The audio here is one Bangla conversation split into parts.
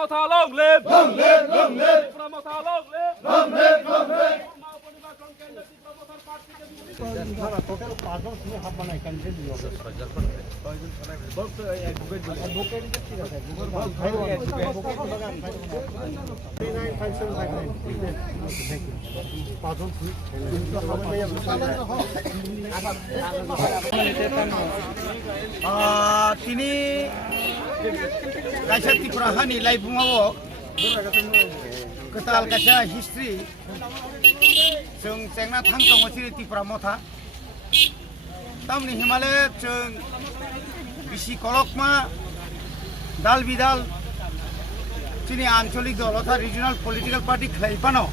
Motha long live! Long live, long live! Tripura Motha long live! Long live, long live! Total 5 জন শুনে হাত বানায় ক্যান্সেল দিও তিনি kaisa Tripura hani laibungawo ketal kaisa history जों जेंना थां दङ सिरि Tripura Motha तामनि हिमालय जों बिसि कलकमा दाल बिदाल जोंनि आन्चलिक दल अर्थात रिजनाल पलिटिकल पार्टी खालायफानो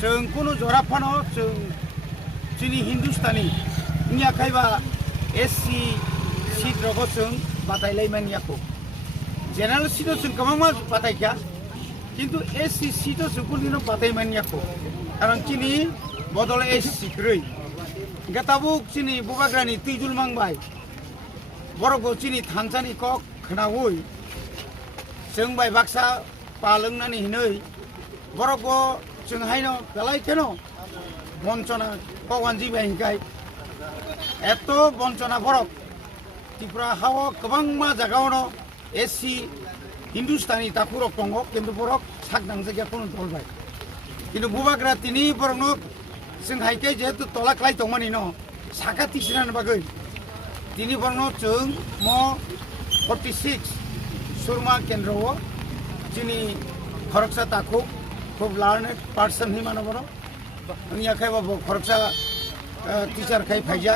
जों कुनु जराफानो जों जोंनि हिन्दुस्तानी नि आखायबा एससी सीट रगो जों बादायलायमानियाखौ जेनेरेल सीटआव जों गोबां बादायखाया किन्तु एससी सीटआव जों कुनु बादायमानियाखौ कारण चिनी बदल एससी ग्रै गताबुक चिनी बुबाग्रानि तैजुल मांबाय बरगो चिनी थानसानि कक खोनावै जों बाय बाक्सा पालोंनानै हिनै बरगो जों हायनो गलायखेनो बंचना कवानजि बायगाय एत बंचना बरक Tripura हाव गोबां मा जागावनो एससी हिन्दुस्तानी ताकुरक दङ किन्तु बरक सागदां जायगा कोनो दलबाय किन्तु बुबाग्रा तिनि बरनो जों हायके जेहेतु तला क्लाय दंमानि न साका तिसिनान बागै तिनि बरनो जों म 46 सुरमा केन्द्रआव जोंनि खरकसा ताखु खूब लार्नेड पार्सन हि मानो बरो आंनि आखायबाबो खरकसा टिचार खाय फायजा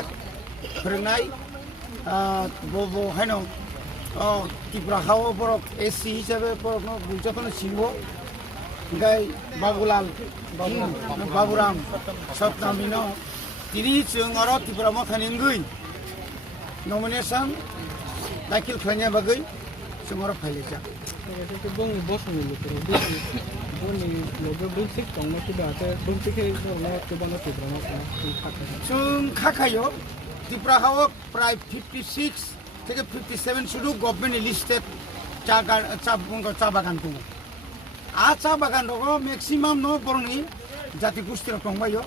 फोरोंनाय बो हायनो Tripura हाव बरक एससी हिसाबै बरकनो बुजाखौनो सिंहो गाय बाबुलाल बाबुराम सप्तामिनो तिनि जों आरो Tripura Mothani गै नमिनेशन दाखिल खालामनाय बागै जों आरो फाइलेजा बंनि बसनि लोगो बंनि लोगो बुंसिक दङ किबाते बुंसिके दङ किबानो Tripura Motha जों खाखायो Tripura हाव प्राय 56 থেকে 57 শুধু গভর্নমেন্ট লিস্টেড চা বাগান दङ आ चा बागान दङ मैक्सिमाम न बरनि जाति गोष्ठीर दंबायो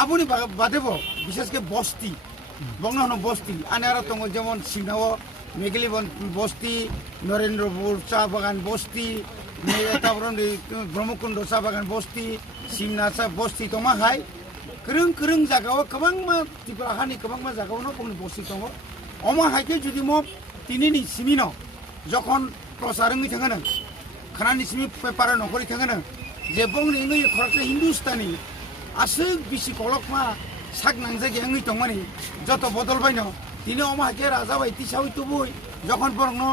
आबुनि बादेबो बिशेषके बस्ती बंगनो बस्ती आनारा दङ जेमन सिंगाव मेघलिबन बस्ती नरेन्द्रपुर चा बागान बस्ती ताबरनि ब्रह्मकुंड चा बागान बस्ती सिमना चा बस्ती दमाहाय गोरों गोरों जागाव गोबां मा Tripura हानि गोबां मा जागावनो बंनि बस्ती दङ अमा हायके जुदि म तिनिनि सिमिनो जखन प्रसारङै थाङोनो खानानि सिमि पेपार नखरि थाङोनो जे बंनि ngै खरकसा हिन्दुस्तानी आसुक बिसि कलकमा साग नांजागे ngै दंमानि जत बदल बायनो तिनि अमा हायके राजा बाय तिसावै तुबुय जखन बरनो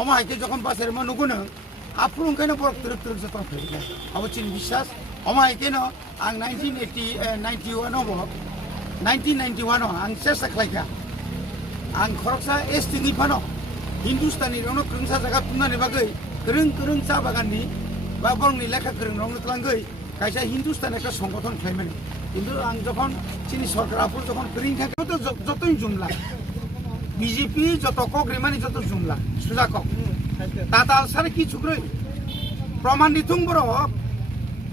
अमा हायके जखन बासेर मा नुगुनो आफुं खायनो बरक तुरुक तुरुक जतन फैला अब चिन विश्वास अमा हायके न आं 1991 आं सेसा खालायखा आं खरकसा एसटी नि फानो हिन्दुस्तानी रनो क्रंसा जागा तुमनानि बागै गोरों गोरों चा बागाननि बा बंनि लेखा गोरों रंनो तलांगै कायसा हिन्दुस्तान एक संगठन खालामनो किन्तु आं जखन चिनि सरकारफोर जखन गोरिं थाखो तो जतोय जुमला बीजेपी जत कग्रिमानि जत जुमला सुजाकक ताताल सारे कि छुग्रै प्रमाण निथुं बर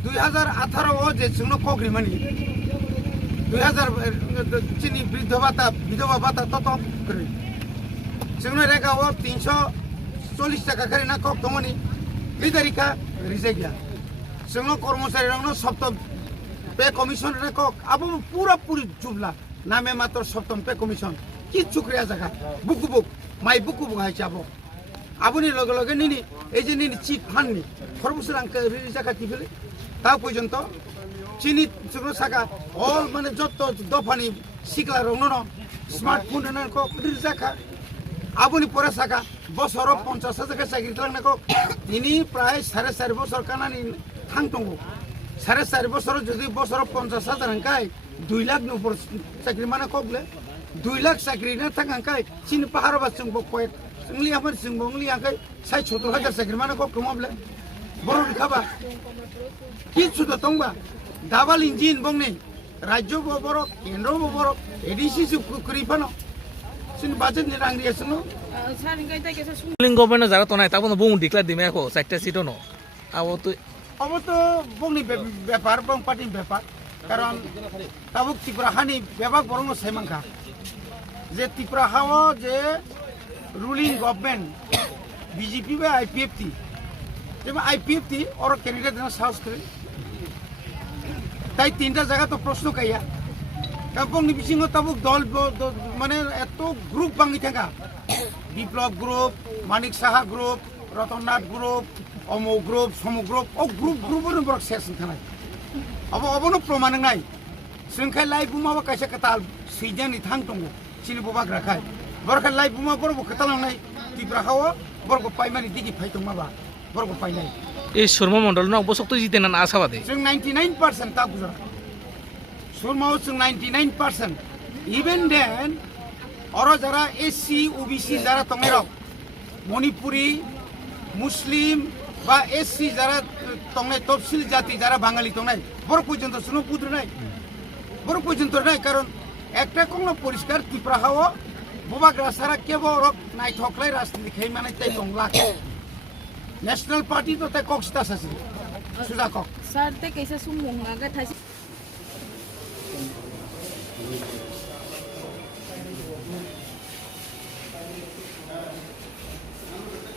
2018 जे जोंनो कग्रिमानि 2000 चिनि विधवा भाता तत गोरै जोंनो रेगाव 340 टाका करे ना कक दमनि बे तारिखा रिजाइया जोंनो कर्मचारी रंनो सप्तम पे कमिशन रे कक आबो पूरा पूरी जुमला नामे मात्र सप्तम पे कमिशन कि चुक्रिया जागा बुकुबुक माइ बुकुबुक हाइचाबो आबुनि लगे लगे निनि এই যে নিনি চিট ফান্ডনি খরবুসের আঙ্ক রিজাকা কিফেলে তা পর্যন্ত চিনি जोंनो सागा अल माने जत दफानि सिकला रंनो स्मार्टफोन ना कक रिजाका आबुनि परे सागा बसर 50,000 टाका चाकरि खालामनायखौ दिनै प्राय 4.5 বছর कानानि थां दङ 4.5 বছর যদি বছর 50,000 अंकाय 2 लाख नपर चाकरि माने कगले 2 लाख चाकरि ना थां अंकाय चिन पाहार बासजों बकय जोंनि आफोर जों बंगलि आंकाय 60,000 चाकरि माने कग दङब्ले बर' लिखाबा कि सुद दंबा दाबाल इंजिन बंनि राज्य बर केन्द्र बर एडिसि करिफानो जों बाजेट नि रां रियासनो লিং গভর্নমেন্ট যারা তো নাই তা বন্ধ বহু ডিক্লার দিমে এখন 4টা সিটও ন আবো তো অবো তো বংনি ব্যাপার বং পার্টির ব্যাপার কারণ তাবুক ত্রিপুরা হানি ব্যাপক বরং সাইমাংখা যে ত্রিপুরা হাওয়া যে রুলিং গভর্নমেন্ট বিজেপি বা আইপিএফটি যেমন আইপিএফটি ওর ক্যান্ডিডেট সাহস করে তাই 3টা জায়গা তো প্রশ্ন কাইয়া বংনি বিসিং তাবুক দল মানে এত গ্রুপ বাঙি থাকা বিপ্লব group Manik Saha group রতননাথ group অমো group সম গ্রুপ ও গ্রুপের বরক শেষ থানায় অবনো প্রমাণ নাই जोंखाय लाइ बुमाबा कायसा कताल सैजानि थां दङ सिनि बबाग राखाय बरखाय लाइ बुमा बरबो कतालांनाय तिब्राखाव बरगो पाइमानि दिगि फाइतों माबा बरगो पाइनाय এই শর্মা মন্ডল না অবশক্ত জিতে না আশাবাদী जों 99% ता बुजा सुरमाव जों 99% इवन देन अर जरा एससी ओबीसी जरा तंगेराव मणिपुरी मुस्लिम বা এসসি যারা তংনাই তফসিল জাতি যারা বাঙালি তংনাই বড় পর্যন্ত শুনো পুত্র নাই বড় পর্যন্ত নাই কারণ একটা কোনো পরিষ্কার ত্রিপুরা হাওয়া বোবাগ্রা সারা কেবল নাই ঠকলাই রাজনীতি খাই মানে তাই দংলা ন্যাশনাল পার্টি তো তাই কক্সতাস আছে সুজা cock Sarte kaisa sumung aga thasi